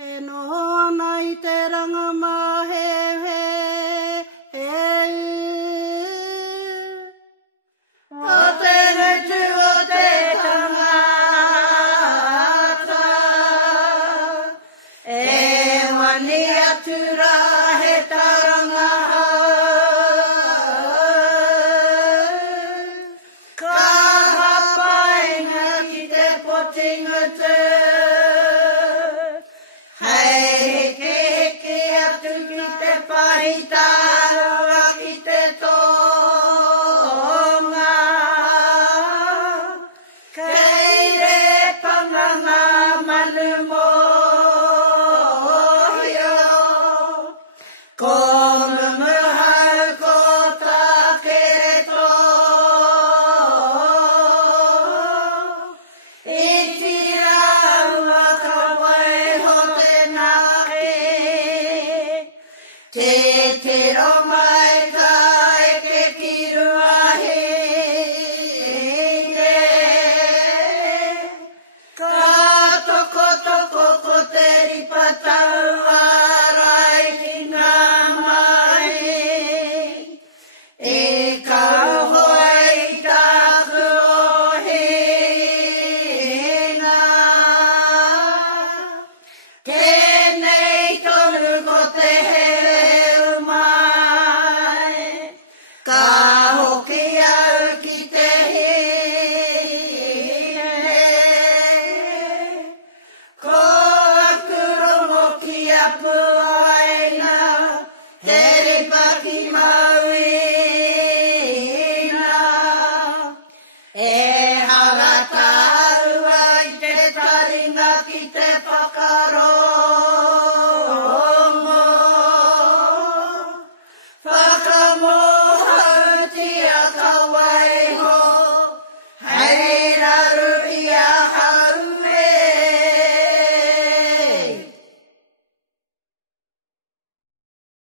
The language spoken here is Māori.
E noho ana I te ranga mahehe o te ngutu o te tangata e wani atu rā he taranga ka hapainga ki te poti ngutu Pahitara ki te tonga kei re panganga manu moyo ko mumuhau ko takere to iti raua ka wai ho te nake Te romai ka e ke kiruahi Ka toko toko ko te ripatau arai ki ngā mai E ka hoi tāku o hinga Tēnei tonu ko te Puaina, te ripaki mauina E harata ua I te taringa ki te